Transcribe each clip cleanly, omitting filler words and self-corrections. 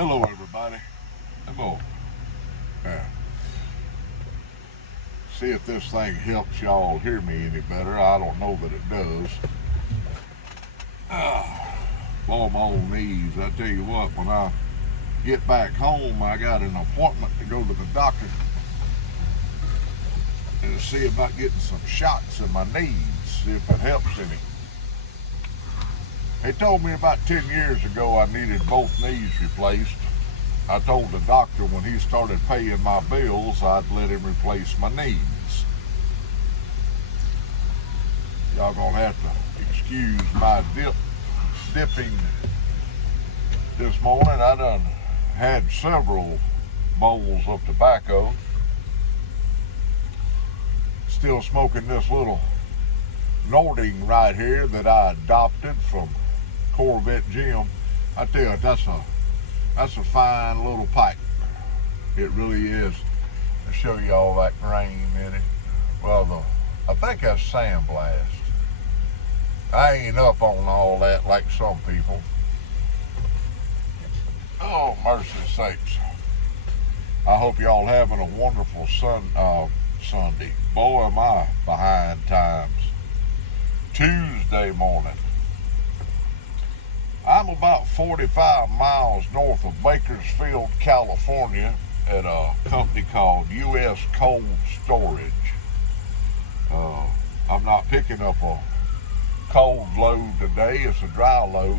Hello everybody. I'm gonna uh, see if this thing helps y'all hear me any better. I don't know that it does. On my old knees. I tell you what, when I get back home, I got an appointment to go to the doctor and to see about getting some shots in my knees, see if it helps any. They told me about 10 years ago I needed both knees replaced. I told the doctor when he started paying my bills, I'd let him replace my knees. Y'all gonna have to excuse my dipping this morning. I done had several bowls of tobacco. Still smoking this little Nording right here that I adopted from Corvette Jim. I tell you, that's a fine little pipe. It really is. I'll show you all that grain in it. Well, I think that's sandblast. I ain't up on all that like some people. Oh, mercy sakes. I hope y'all having a wonderful Sunday. Boy, am I behind times. Tuesday morning. I'm about 45 miles north of Bakersfield, California at a company called U.S. Cold Storage. I'm not picking up a cold load today. It's a dry load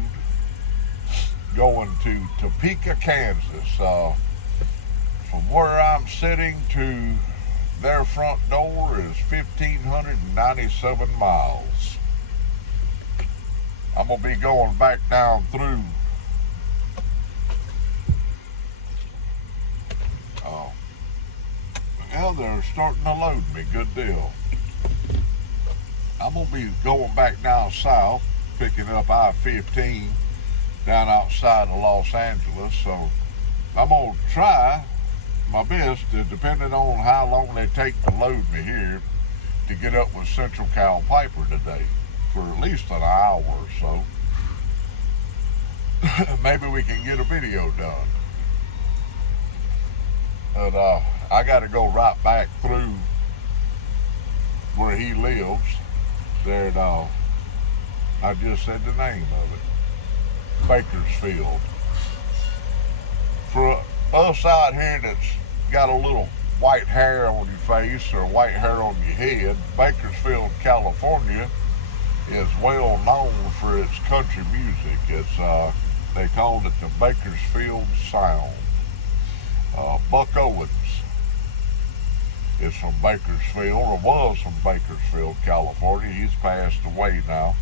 going to Topeka, Kansas. From where I'm sitting to their front door is 1,597 miles. I'm going to be going back down through well, they're starting to load me. Good deal. I'm going to be going back down south, picking up I-15 down outside of Los Angeles. So I'm going to try my best, depending on how long they take to load me here, to get up with Central Cal Piper today for at least an hour or so. Maybe we can get a video done. But I got to go right back through where he lives. There at, I just said the name of it, Bakersfield. For us out here that's got a little white hair on your face or white hair on your head, Bakersfield, California is well known for its country music. It's they called it the Bakersfield Sound. Buck Owens is from Bakersfield, or was from Bakersfield, California. He's passed away now.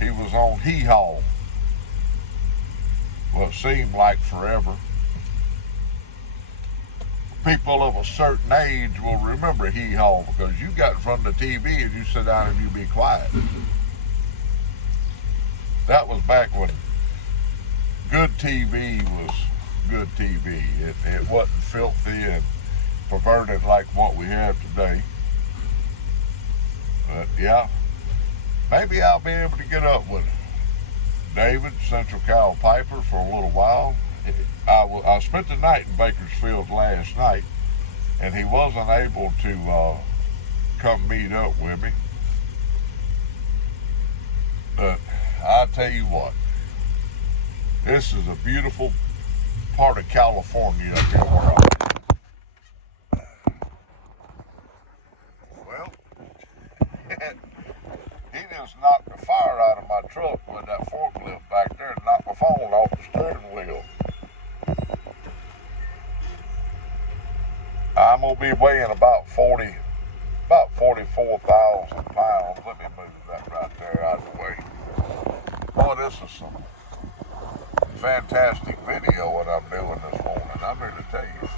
He was on Hee Haw. Well, it seemed like forever. People of a certain age will remember Hee Haw because you got in front of the TV and you sit down and you be quiet. That was back when good TV was good TV. It wasn't filthy and perverted like what we have today. But yeah, maybe I'll be able to get up with David, Central Cal Piper, for a little while. I spent the night in Bakersfield last night, and he wasn't able to come meet up with me. But I'll tell you what, this is a beautiful part of California up here where I'm at. Well, he just knocked the fire out of my truck with that forklift back there and knocked my phone off the steering wheel. I'm going to be weighing about 44,000 pounds. Let me move that right there out of the way. Boy, this is some fantastic video what I'm doing this morning. I'm here to tell you.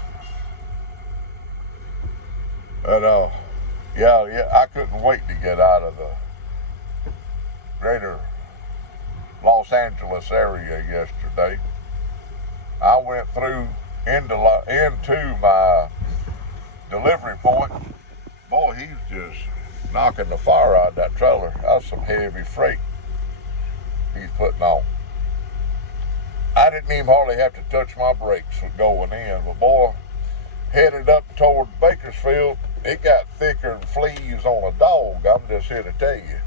But, yeah, I couldn't wait to get out of the greater Los Angeles area yesterday. I went through into my delivery point. Boy, he's just knocking the fire out of that trailer. That's some heavy freight he's putting on. I didn't even hardly have to touch my brakes for going in. But boy, headed up toward Bakersfield, it got thicker than fleas on a dog. I'm just here to tell you.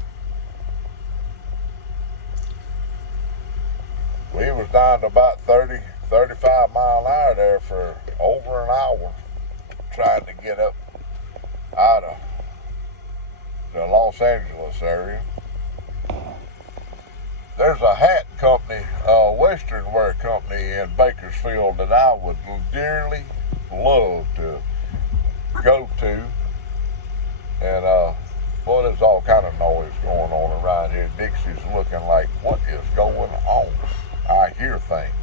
We was down to about 30, 35 mile an hour there for over an hour trying to get up out of the Los Angeles area. There's a hat company, a Western wear company in Bakersfield that I would dearly love to go to. And boy, there's all kind of noise going on around here. Dixie's looking like, what is going on? I hear things.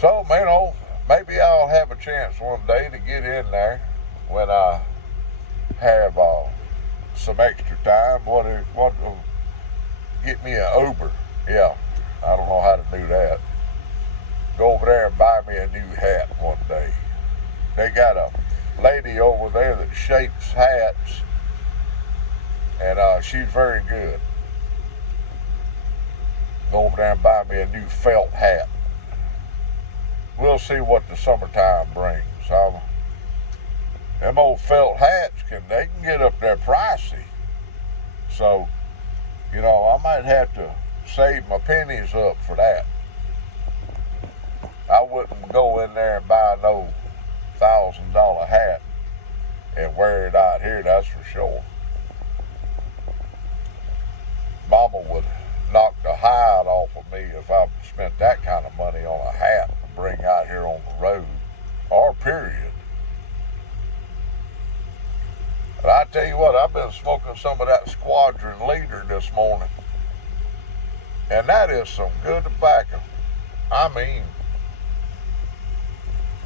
So, maybe I'll have a chance one day to get in there when I have some extra time. Get me an Uber. Yeah, I don't know how to do that. Go over there and buy me a new hat one day. They got a lady over there that shapes hats, and she's very good. Go over there and buy me a new felt hat. We'll see what the summertime brings. Them old felt hats can get up there pricey. So, I might have to save my pennies up for that. I wouldn't go in there and buy no $1,000 hat and wear it out here, that's for sure. Mama would knock the hide off of me if I spent that kind of money on a hat to bring out here on the road, or period. But I tell you what, I've been smoking some of that Squadron Leader this morning, and that is some good tobacco. I mean,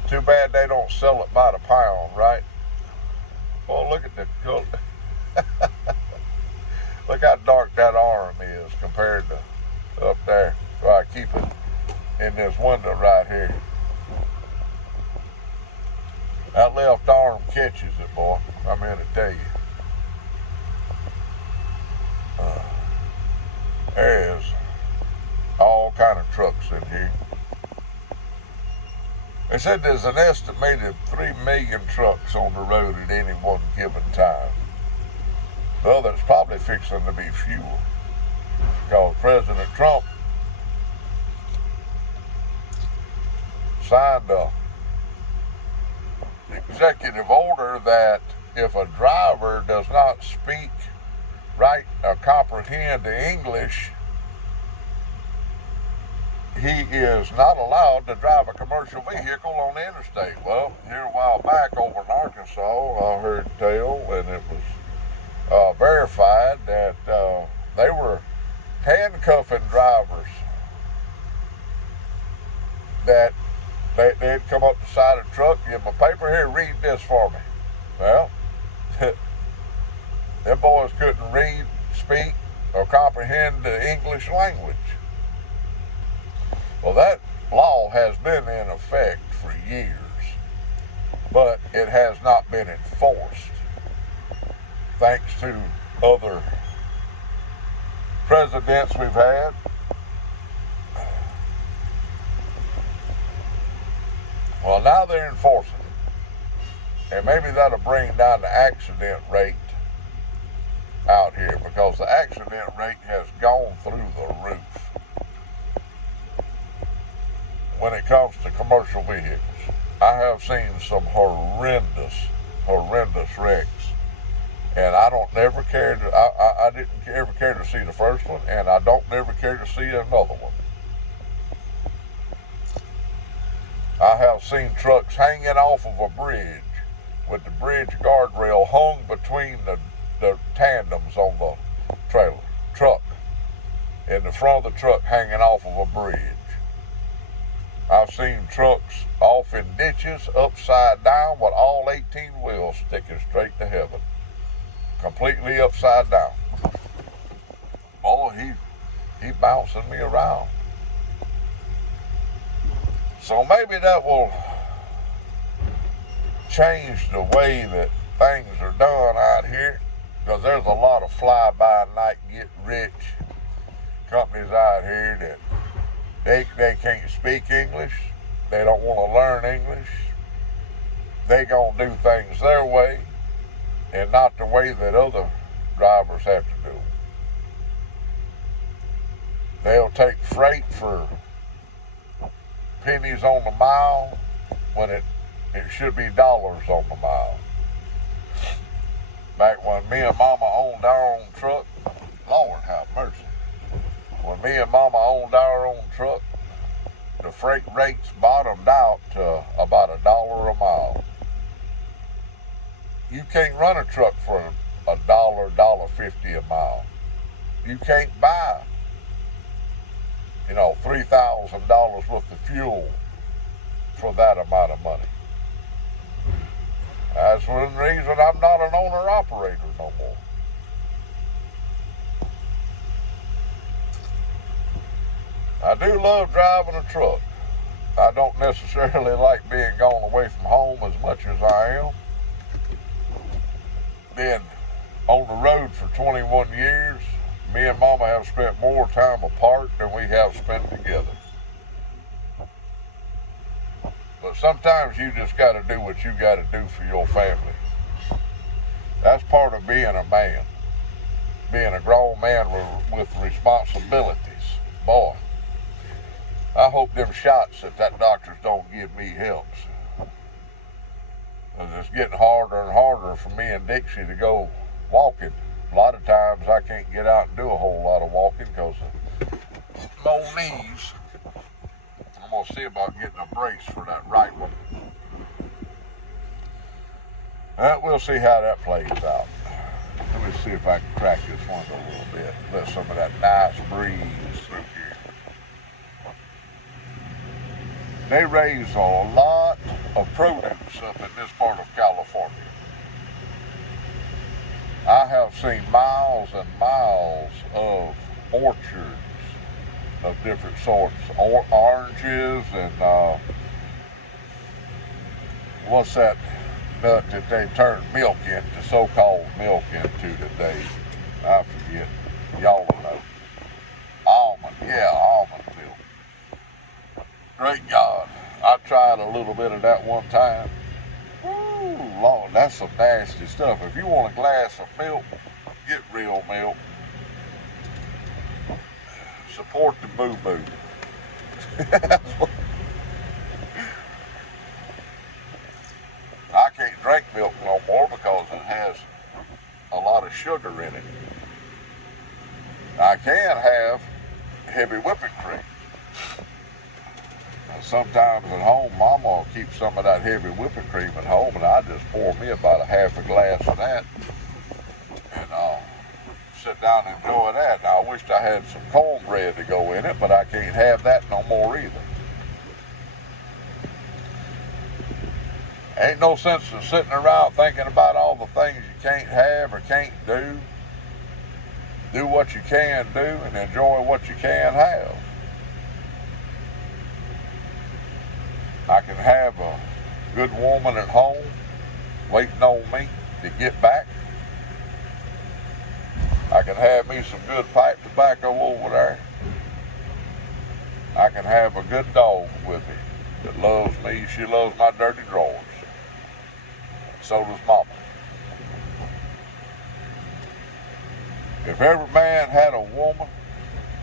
too bad they don't sell it by the pound, right? Well, look at the color. Look how dark that arm is compared to up there. So I keep it in this window right here. That left arm catches it, boy. I'm here to tell you. There is all kind of trucks in here. They said there's an estimated 3 million trucks on the road at any one given time. Well, there's probably fixing to be fewer, because President Trump signed an executive order that if a driver does not speak, write, or comprehend the English, he is not allowed to drive a commercial vehicle on the interstate. Well, here a while back over in Arkansas, I heard tell, and it was verified that they were handcuffing drivers that they'd come up the side of the truck, give them a paper, here, read this for me. Well, them boys couldn't read, speak, or comprehend the English language. Well, that law has been in effect for years, but it has not been enforced, thanks to other presidents we've had. Well, now they're enforcing it, and maybe that'll bring down the accident rate out here, because the accident rate has gone through the roof when it comes to commercial vehicles. I have seen some horrendous wrecks, and I don't never care to. I didn't ever care to see the first one, and I don't never care to see another one. I have seen trucks hanging off of a bridge with the bridge guardrail hung between the tandems on the truck, in the front of the truck hanging off of a bridge. I've seen trucks off in ditches upside down with all 18 wheels sticking straight to heaven, completely upside down. Boy, he bouncing me around. So maybe that will change the way that things are done out here, because there's a lot of fly-by-night get-rich companies out here that They can't speak English. They don't want to learn English. They gonna do things their way and not the way that other drivers have to do. They'll take freight for pennies on the mile when it should be dollars on the mile. Back when me and Mama owned our own truck, Lord have mercy. When me and Mama owned our own truck, the freight rates bottomed out to about $1 a mile. You can't run a truck for $1.50 a mile. You can't buy, $3,000 worth of fuel for that amount of money. That's one reason I'm not an owner-operator no more. I do love driving a truck. I don't necessarily like being gone away from home as much as I am. Been on the road for 21 years. Me and Mama have spent more time apart than we have spent together. But sometimes you just got to do what you got to do for your family. That's part of being a man. Being a grown man with responsibilities. Boy, I hope them shots that doctors don't give me helps. Because it's getting harder and harder for me and Dixie to go walking. A lot of times I can't get out and do a whole lot of walking because of my knees. I'm going to see about getting a brace for that right one. We'll see how that plays out. Let me see if I can crack this window a little bit. Let some of that nice breeze through here. They raise a lot of produce up in this part of California. I have seen miles and miles of orchards of different sorts, oranges and what's that nut that they turn milk into, so-called milk into today? I forget. Y'all will know. Almond milk. Great God, I tried a little bit of that one time. Ooh, Lord, that's some nasty stuff. If you want a glass of milk, get real milk. Support the boo-boo. I can't drink milk no more because it has a lot of sugar in it. I can have heavy whipping cream. Sometimes at home, Mama will keep some of that heavy whipping cream at home, and I just pour me about a half a glass of that, and sit down and enjoy that. And I wished I had some cornbread to go in it, but I can't have that no more either. Ain't no sense in sitting around thinking about all the things you can't have or can't do. Do what you can do and enjoy what you can have. I can have a good woman at home waiting on me to get back. I can have me some good pipe tobacco over there. I can have a good dog with me that loves me. She loves my dirty drawers. So does Mama. If every man had a woman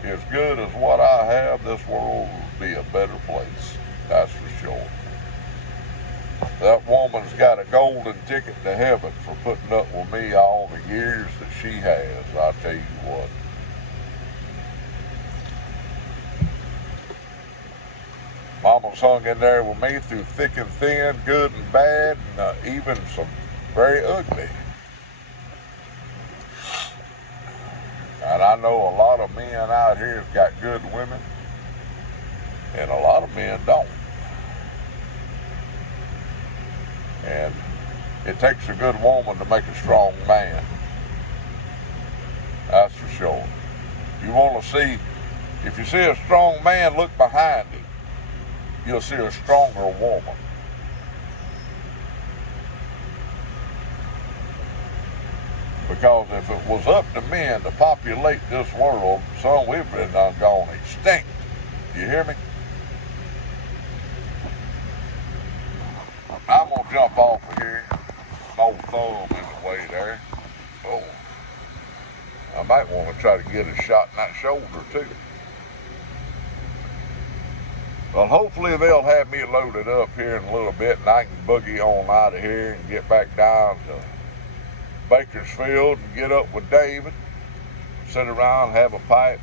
as good as what I have, this world would be a better place. That's for sure. That woman's got a golden ticket to heaven for putting up with me all the years that she has, I tell you what. Mama's hung in there with me through thick and thin, good and bad, and even some very ugly. And I know a lot of men out here have got good women, and a lot of men don't. And it takes a good woman to make a strong man. That's for sure. You want to see, if you see a strong man, look behind him. You'll see a stronger woman. Because if it was up to men to populate this world, son, we've been done gone extinct You hear me? I'm gonna jump off of here. My old thumb in the way there. Oh, I might want to try to get a shot in that shoulder too. Well, hopefully they'll have me loaded up here in a little bit and I can boogie on out of here and get back down to Bakersfield and get up with David, sit around, have a pipe,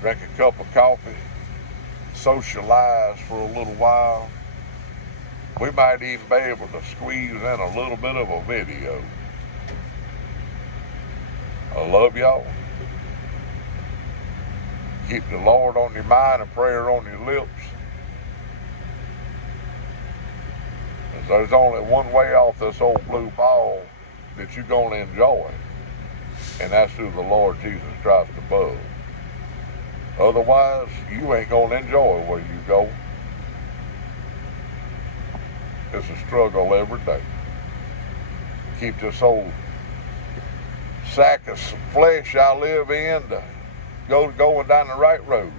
drink a cup of coffee, socialize for a little while. We might even be able to squeeze in a little bit of a video. I love y'all. Keep the Lord on your mind and prayer on your lips. There's only one way off this old blue ball that you're going to enjoy, and that's through the Lord Jesus Christ above. Otherwise, you ain't going to enjoy where you go. It's a struggle every day. Keep this old sack of flesh I live in to going down the right road.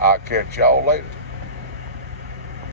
I'll catch y'all later.